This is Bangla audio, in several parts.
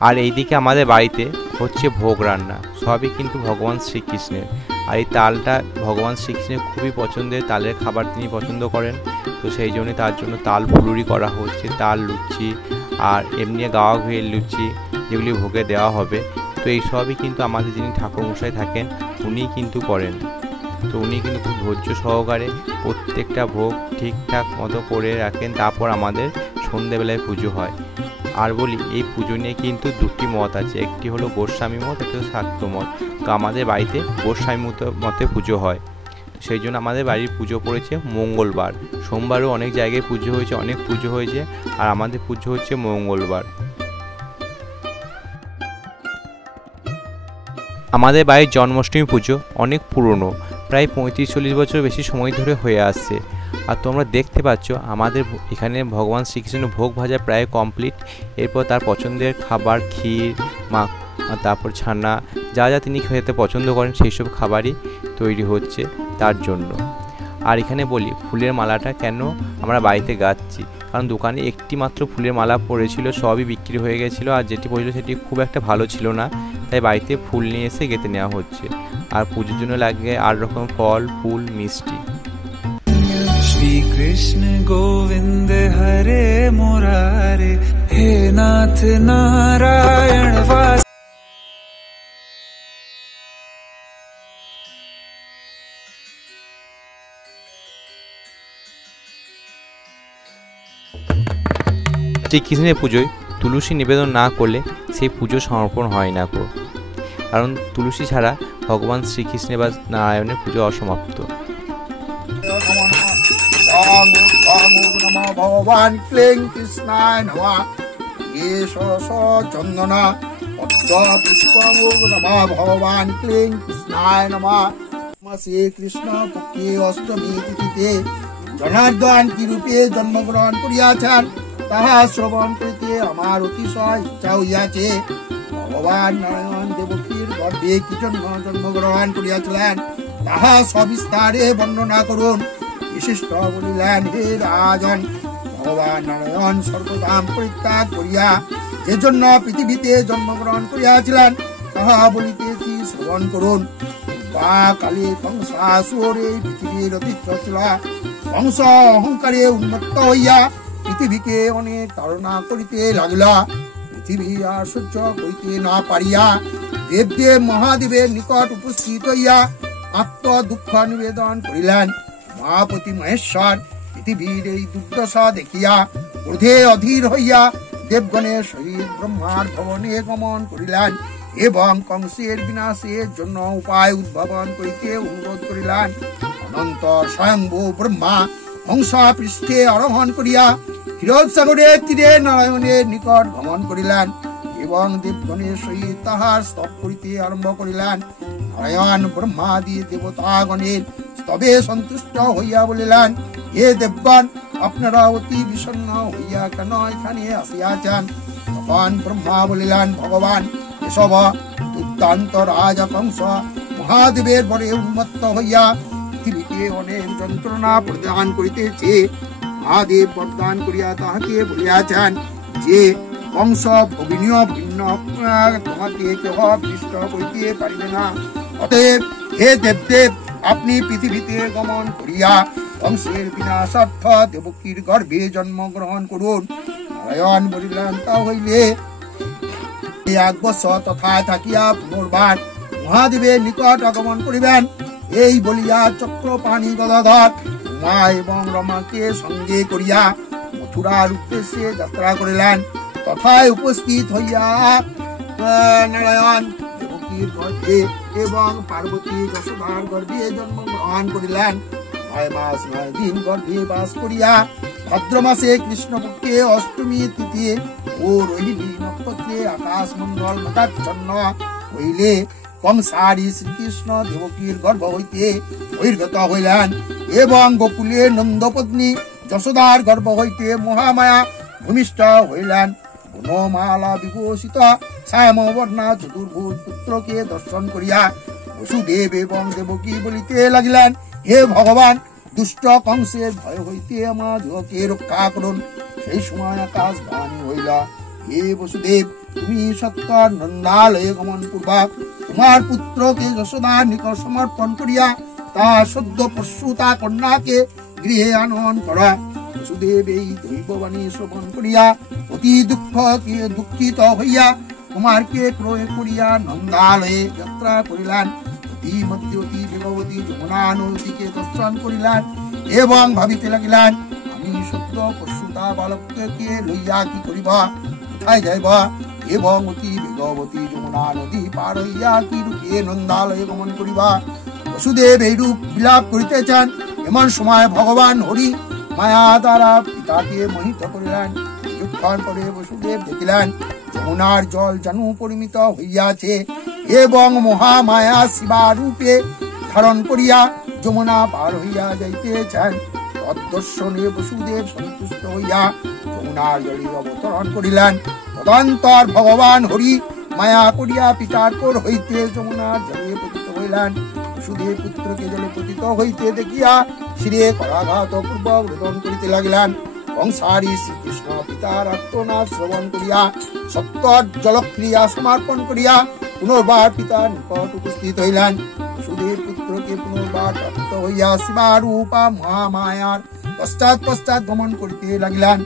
আর এইদিকে আমাদের বাড়িতে হচ্ছে ভোগ রান্না, সবই কিন্তু ভগবান শ্রীকৃষ্ণের। আর এই তালটা ভগবান শ্রীকৃষ্ণের খুবই পছন্দের তালের খাবার, তিনি পছন্দ করেন। তো সেই জন্য তার জন্য তাল ফুলুরি করা হচ্ছে, তাল লুচি আর এমনি গাওয়া ঘুয়ের লুচি, যেগুলি ভোগে দেওয়া হবে। তো এই সবই কিন্তু আমাদের যিনি ঠাকুরমশাই থাকেন উনিই কিন্তু করেন। তো উনি কিন্তু খুব ধৈর্য সহকারে প্রত্যেকটা ভোগ ঠিকঠাক মতো করে রাখেন। তারপর আমাদের সন্ধেবেলায় পুজো হয়। আর বলি, এই পুজো নিয়ে কিন্তু দুটি মত আছে, একটি হলো গোস্বামী মত, একটা হলো শাক্ত মত। তো আমাদের বাড়িতে গোস্বামী মতে পুজো হয়, সেই জন্য আমাদের বাড়ির পুজো পড়েছে মঙ্গলবার। সোমবারও অনেক জায়গায় পুজো হয়েছে, অনেক পুজো হয়েছে, আর আমাদের পুজো হচ্ছে মঙ্গলবার। আমাদের বাড়ির জন্মাষ্টমী পুজো অনেক পুরনো, প্রায় 35-40 বছর বেশি সময় ধরে হয়ে আসছে। আর তোমরা দেখতে পাচ্ছ আমাদের এখানে ভগবান শ্রীকৃষ্ণের ভোগ ভাজা প্রায় কমপ্লিট। এরপর তার পছন্দের খাবার ক্ষীর, তারপর ছানা, যা যা তিনি খেতে পছন্দ করেন সেই সব খাবারই তৈরি হচ্ছে তার জন্য। আর এখানে বলি, ফুলের মালাটা কেন আমরা বাড়িতে গাচ্ছি, কারণ দোকানে একটি মাত্র ফুলের মালা পড়েছিল, সবই বিক্রি হয়ে গেছিলো, আর যেটি পড়েছিল সেটি খুব একটা ভালো ছিল না, তাই বাড়িতে ফুল নিয়ে এসে গেঁথে নেওয়া হচ্ছে। আর পুজোর জন্য লাগে 8 রকম ফল, ফুল, মিষ্টি। श्री कृष्ण गोविंद हरे मुरारे, हे नाथ नारायण वास। শ্রীকৃষ্ণের পুজোয় তুলসী নিবেদন না করলে সেই পুজো সমর্পণ হয় না গো, কারণ তুলসী ছাড়া ভগবান শ্রীকৃষ্ণের বা নারায়ণের পুজো অসমাপ্ত। ভগবান ক্লিং কৃষ্ণায় নমঃ। চন্দনা পুষ্পমুখ নমঃ ভগবান ক্লিং কৃষ্ণায় নমঃ। শ্রীকৃষ্ণ পক্ষে অষ্টমী তিথিতে জনার্দন কি রূপে জন্মগ্রহণ করিয়াছেন, তাহা শ্রবণ করিতে আমার অতিশয় ইচ্ছা হইয়াছে। ভগবান নারায়ণ দেবকীর গর্ভে কি জন্য জন্মগ্রহণ করিয়াছিলেন তাহা সবিস্তারে বর্ণনা করুন। বিশিষ্ট বলিলেন, হে রাজন, ভগবান নারায়ণ সর্বধাম পরিত্যাগ করিয়া যে জন্য পৃথিবীতে জন্মগ্রহণ করিয়াছিলেন তাহা বলিতেছি, শ্রবণ করুন। বা কালে কংসাসুর এই পৃথিবীর অতীত ছিল। কংস অহংকারে উন্মত্ত হইয়া পৃথিবীকে অনেক তাড়না করিতে লাগিলা। পৃথিবী আর সহ্য করিতে না পারিয়া দেবদেব মহাদেবের নিকট উপস্থিত হইয়া আত্ম দুঃখ নিবেদন করিলেন। মহাপতি মহেশ্বর পৃথিবীর এই দুর্দশা দেখিয়া ক্রোধে অধীর হইয়া দেবগণের সহিত ব্রহ্মার ভবনে গমন করিলেন এবং কংসের বিনাশের জন্য উপায় উদ্ভাবন করিতে অনুরোধ করিলেন। অনন্তর স্বয়ংভূ ব্রহ্মা হংসা পৃষ্ঠে আরোহণ করিয়া ক্ষীরসাগরের তীরে নারায়ণের নিকট গমন করিলেন এবং দেবগণের সহিত তাহার স্তব করিতে আরম্ভ করিলেন। নারায়ণ ব্রহ্মাদি দেবতাগণের স্তবে সন্তুষ্ট হইয়া বলিলেন, হে দেবগণ, আপনারা অতি বিষণ্ণ হইয়া কেন এখানে আসিয়াছেন? তখন ব্রহ্মা বলিলেন, ভগবান, এসব দুর্দান্ত রাজা কংস মহাদেবের বরে উন্মত্ত হইয়া পৃথিবীকে অনেক যন্ত্রণা প্রদান করিতেছে। মহাদেব বরদান করিয়া তাহাকে বলিয়াছেন যে কংস ভগিনীয় ভিন্ন তোমাকে কেহ বিষ্ট করিতে পারিবে না। অতএব হে দেবদেব, আপনি পৃথিবীতে গমন করিয়া কংসের বিনাশার্থ দেবকীর গর্ভে জন্মগ্রহণ করুন। নারায়ণ বলিলেন, তা হইলে 1 বৎসর তথা থাকিয়া পুনর্বার মহাদেবের নিকট আগমন করিবেন। এই বলিয়া চক্রপাণি গদাধর উমা এবং রমাকে সঙ্গে করিয়া মথুরার উদ্দেশ্যে যাত্রা করিলেন। তথায় উপস্থিত হইয়া নারায়ণ দেবকীর গর্ভে এবং পার্বতী যশোদার গর্ভে জন্মগ্রহণ করিলেন। 9 মাস 9 দিন গর্ভে বাস করিয়া ভাদ্র মাসে কৃষ্ণপক্ষে অষ্টমী তিথি ও রোহিণী নক্ষত্রে আকাশ মন্ডল মেঘাচ্ছন্ন হইলে কংসারি শ্রীকৃষ্ণ দেবকীর গর্ভ হইতে বহির্গত হইলেন এবং গোকুলে নন্দপত্নী যশোদার গর্ভ হইতে মহামায়া ভূমিষ্ঠ হইলেন। বনমালা বিভূষিত শ্যামবর্ণা চতুর্ভুজ পুত্রকে দর্শন করিয়া বসুদেব এবং দেবকী বলিতে লাগিলেন, হে ভগবান, দুষ্ট কংসের ভয় হইতে আমার দেহকে রক্ষা করুন। সেই সময় আকাশ বাণী হইল, হে বসুদেব, তুমি সত্তর নন্দালয়ে গমন পূর্বক তোমার পুত্রকে যশোদার নিকট সমর্পণ করিয়া তার সদ্য প্রসূতা কন্যাকে গৃহে আনয়ন করা। বসুদেব এই দৈববাণী শ্রবণ করিয়া অতি দুঃখিত হইয়া কুমারকে ক্রয় করিয়া নন্দালয়ে যাত্রা করিলেন। ইতিমধ্যে অতি বেগবতী যমুনা নদীকে দর্শন করিলেন এবং ভাবিতে লাগিলেন, আমি সদ্য প্রসূতা বালককে লইয়া কি করিব, কোথায় যাইব, এবং অতি বেগবতী যমুনা নদী পার হইয়া কি রূপে নন্দালয়ে গমন করিবা। বসুদেব এইরূপ বিলাপ করিতেছেন, এমন সময় ভগবান হরি মায়া দ্বারা পিতাকে মোহিত করিলেন। কিছুক্ষণ পরে বসুদেব দেখিলেন যমুনার জল জানু পরিমিত হইয়াছে এবং মহামায়া শিবা রূপে ধারণ করিয়া যমুনা পার হইয়া যাইতেছেন। তদ্দর্শনে বসুদেব সন্তুষ্ট হইয়া যমুনার জলে অবতরণ করিলেন। তদন্তর ভগবান হরি মায়া করিয়া পিতার কোর হইতে যমুনার জলে পতিত হইলেন। বসুদেব পুত্রকে জলে পতিত হইতে দেখিয়া শিরে করাঘাত পূর্বক রোদন করিতে লাগিলেন। কংসারী শ্রীকৃষ্ণ পিতার আর্তনাদ শ্রবণ করিয়া সত্তর জলক্রিয়া সমর্পণ করিয়া পুনর্বার পিতার নিকট উপস্থিত হইলেন। বসুদেব পুত্রকে পুনর্বার প্রাপ্ত হইয়া শিবারূপা মহামায়ার পশ্চাৎ গমন করিতে লাগিলেন।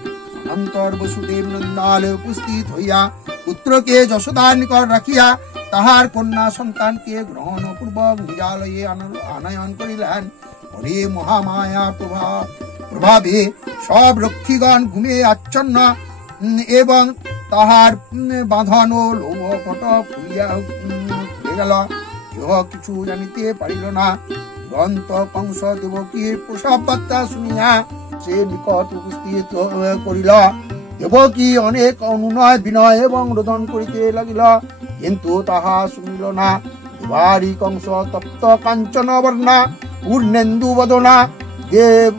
অনন্তর বসুদেব নন্দালয়ে উপস্থিত হইয়া পুত্রকে যশোদার নিকট রাখিয়া তাহার কন্যা সন্তানকে গ্রহণ পূর্বক নিজালয়ে আনয়ন করিলেন। হরে মহামায়া প্রভাবে সব রক্ষীগণ ঘুমে আচ্ছন্ন এবং তাহার বাঁধন ও লৌহপট খুলিয়া গেল। কেহ কিছু জানিতে পারিল না। গ্রন্থ কংস দেবকীর প্রসব বার্তা শুনিয়া সে নিকট উপস্থিত করিল। দেবকী অনেক অনুনয় বিনয় এবং রোদন করিতে লাগিল, কিন্তু তাহা শুনিল না। এবারই কংস তপ্ত কাঞ্চন বর্ণা পূর্ণেন্দু বদনা দেব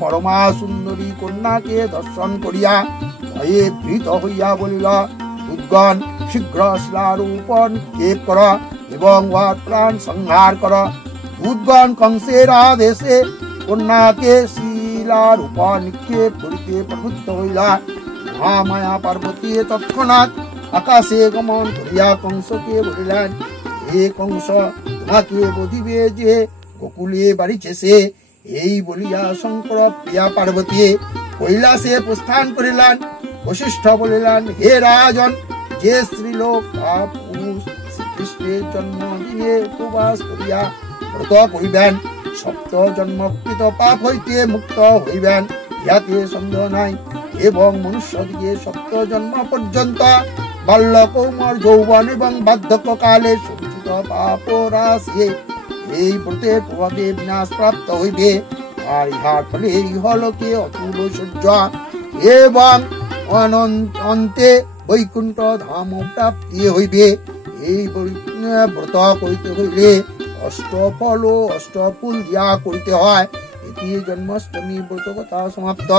পরমা সুন্দরী কন্যাকে দর্শন করিয়া ভয়ে ভীত হইয়া বলিল, দুর্গণ শীঘ্র শিলার উপর নিক্ষেপ কর এবং প্রাণ সংহার কর। দুর্গণ কংসের আদেশে কন্যাকে শিলার উপর নিক্ষেপ করিতে প্রবৃত্ত হইলা। মহামায়া পার্বতী তৎক্ষণাৎ আকাশে গমন করিয়া কংসকে বলিলেন, হে কংস, তোমাকে বধিবে যে গোকুলে বাড়িছে সে। এই বলিয়া শঙ্কর প্রিয়া পার্বতী কৈলাসে প্রস্থান করিলেন। বশিষ্ঠ বলিলেন, হে রাজন, যে স্ত্রীলোক বা পুরুষ শ্রীকৃষ্ণের জন্মদিনে উপবাস করিয়া ব্রত করিবেন, সপ্ত জন্মকৃত পাপ হইতে মুক্ত হইবেন, ইহাতে সন্দেহ নাই। এবং মনুষ্যদিকে সপ্ত জন্ম পর্যন্ত বাল্য কৌমার যৌবন এবং বার্ধক্য কালে সঞ্চিত পাপ রাশি এই ব্রতের প্রভাবে বিনাশ প্রাপ্ত হইবে। আর ইহার ফলে ইহলোকে অতুল সূর্য এবং অন্তে বৈকুণ্ঠ ধাম প্রাপ্তি হইবে। এই ব্রত করিতে হইলে অষ্টফল ও অষ্টফুল দিয়া করিতে হয়। এটি জন্মাষ্টমী ব্রত কথা সমাপ্ত।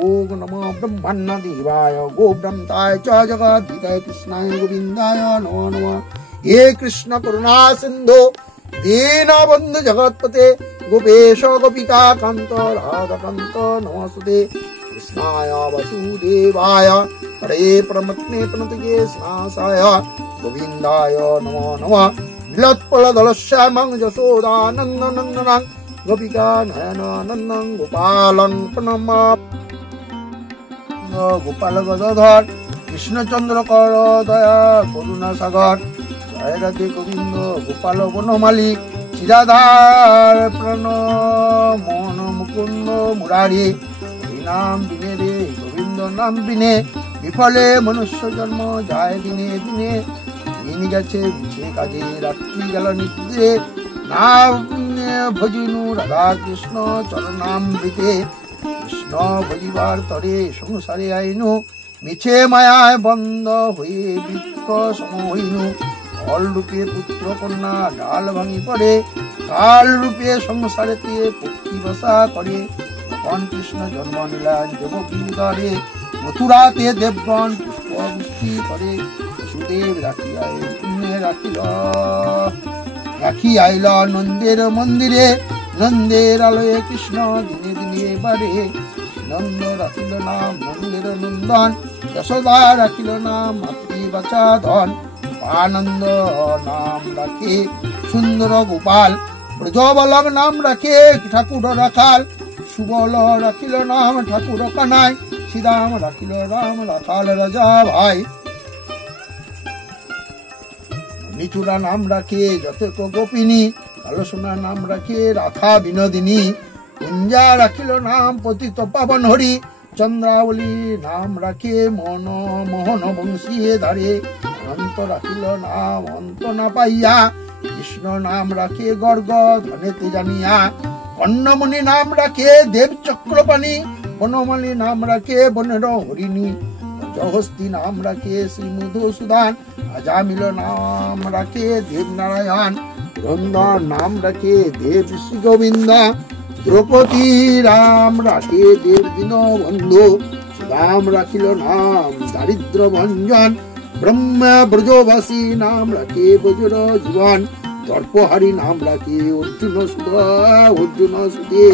ওম নমো ব্রহ্মণ্য দেবায় গোব্রহ্মতায় চ জগদ্ধিতায় কৃষ্ণায় গোবিন্দায় নমো নমঃ। হে কৃষ্ণ করুণা সিন্ধু দীনবন্ধু জগৎপতে গোপেশ গোপিকা কান্ত রাধাকান্ত নমস্তুতে। কৃষ্ণায় বাসুদেবায় হরে পরমাত্মে প্রণতয়ে শ্রীনিবাসায় গোবিন্দায় নমো নমঃ। বিলৎপলদলশ্যামং যশোদানন্দনন্দনং গোপিকা নয়নানন্দং গোপালং প্রণমামি। গোপাল গদাধর কৃষ্ণচন্দ্র কর দয়া করুণা সাগর। জয় রাধে গোবিন্দ গোপাল বনমালী শিরাধার প্রাণ মন মুকুন্দ মুরারি। নাম বিনে রে গোবিন্দ নাম বিনে বিফলে মনুষ্য জন্ম যায় দিনে দিনে। দিন গেছে মিছে কাজে রাত্রি গেল নিদ্রে, না ভজিনু রাধা কৃষ্ণ চরণামৃতে। কৃষ্ণ ভজিবার তরে সংসারে আইনু, মিছে মায়ায় বন্ধ হয়ে বৃক্ষ সম হইনু। ফল রূপে পুত্র কন্যা ডাল ভাঙি পড়ে, কাল রূপে সংসারেতে পক্ষী বসা করে। তখন কৃষ্ণ জন্ম নিলেন দেবকী উদরে, মথুরাতে দেবগণ পুষ্প বৃষ্টি করে। বসুদেব রাখি আইল নন্দের মন্দিরে, নন্দের আলোয় কৃষ্ণ দিনে দিনে বাড়ে। কৃষ্ণ নন্দ রাখিল নাম নন্দের নন্দন, যশোদা রাখিল নাম মাতৃবাচা ধন, আনন্দ নাম রাখে সুন্দর গোপাল, ব্রজবল্লভ নাম রাখে ঠাকুর রাখাল, সুবল রাখিল নাম ঠাকুর কানাই, শ্রীরাম রাখিল রাম রাখাল রাজা ভাই। নিচুরা নাম রাখে যতক গোপিনী, কালো সোনা নাম রাখে রাধা বিনোদিনী, কুঞ্জা রাখিল নাম পতিত পাবন হরি, চন্দ্রাবলী নাম রাখে মন মোহন বংশী ধারে, অনন্ত রাখিল নাম অন্ত না পাইয়া, কৃষ্ণ নাম রাখে গর্গ ধনেতে জানিয়া, কর্ণমণি নাম রাখে দেব চক্রপাণী, বনমালী নাম রাখে বনের হরিণী, জহস্তি নাম রাখে শ্রী মধুসূদন, আজামিল নাম রাখে দেব নারায়ণ, রন্ধর নাম রাখে দেব শ্রী গোবিন্দ, দ্রৌপদী রাম রাখে দেব দীন বন্ধু, রাম রাখিল নাম দারিদ্র ভঞ্জন, ব্রহ্মা ব্রজবাসী নাম রাখে ব্রজর জীবন, দর্পহারী নাম রাখে অর্জুন সুদে,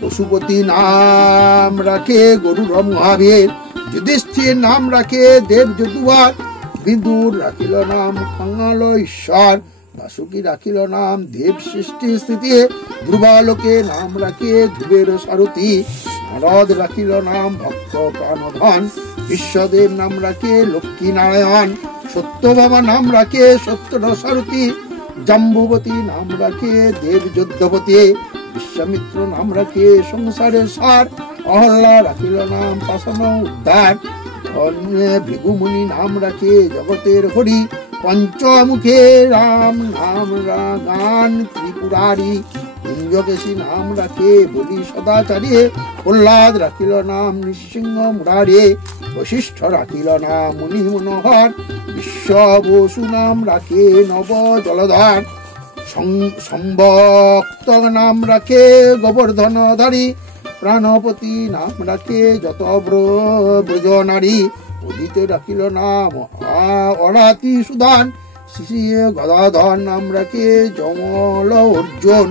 পশুপতি নাম রাখে গরুর মহাবীর, যুধিষ্ঠির নাম রাখে দেব যদুবর, বিদুর রাখিল নাম কাঙাল ঈশ্বর, বাসুকি রাখিল নাম দেব সৃষ্টি স্থিতি, ধ্রুবালোকে নাম রাখে ধ্রুবের সারথী, নারদ রাখিল নাম ভক্ত প্রাণধন, বিশ্বদেব নাম রাখে লক্ষ্মী নারায়ণ, সত্যভামা নাম রাখে সত্যর সারথী, জাম্বুবতী নাম রাখে দেব যুদ্ধপতি, বিশ্বামিত্র নাম রাখে সংসারের সার, অহল্লা রাখিল নাম পাশান উদ্ধার, ভৃগুমুনি নাম রাখে জগতের হরি, পঞ্চমুখে রাম নাম গান ত্রিপুরারি, কুঞ্জকেশী নাম রাখে বলি সদাচারী, প্রহ্লাদ রাখিল নাম নৃসিংহ মুরারে, বশিষ্ঠ রাখিল নাম মুনি মনোহর, বিশ্ব বসু নাম রাখে নব জলধর, সম্ভক্ত নাম রাখে গোবর্ধনধারী, প্রাণপতি নাম রাখে যত ব্রজ নারী, অদিতে রাখিল নাম অরাতি সুদান, শ্রী গদাধর নাম রাখে যমল অর্জুন,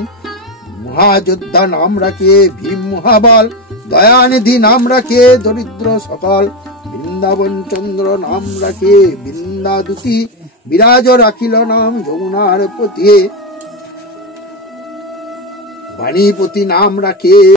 মহাযোদ্ধা নাম রাখে ভীম মহাবল, দয়ানিধি নাম রাখে দরিদ্র সকল, বৃন্দাবন চন্দ্র নাম রাখে বৃন্দাদুতি, বিরাজ রাখিল নাম যমুনার পতি, বাণীপতি নাম রাখে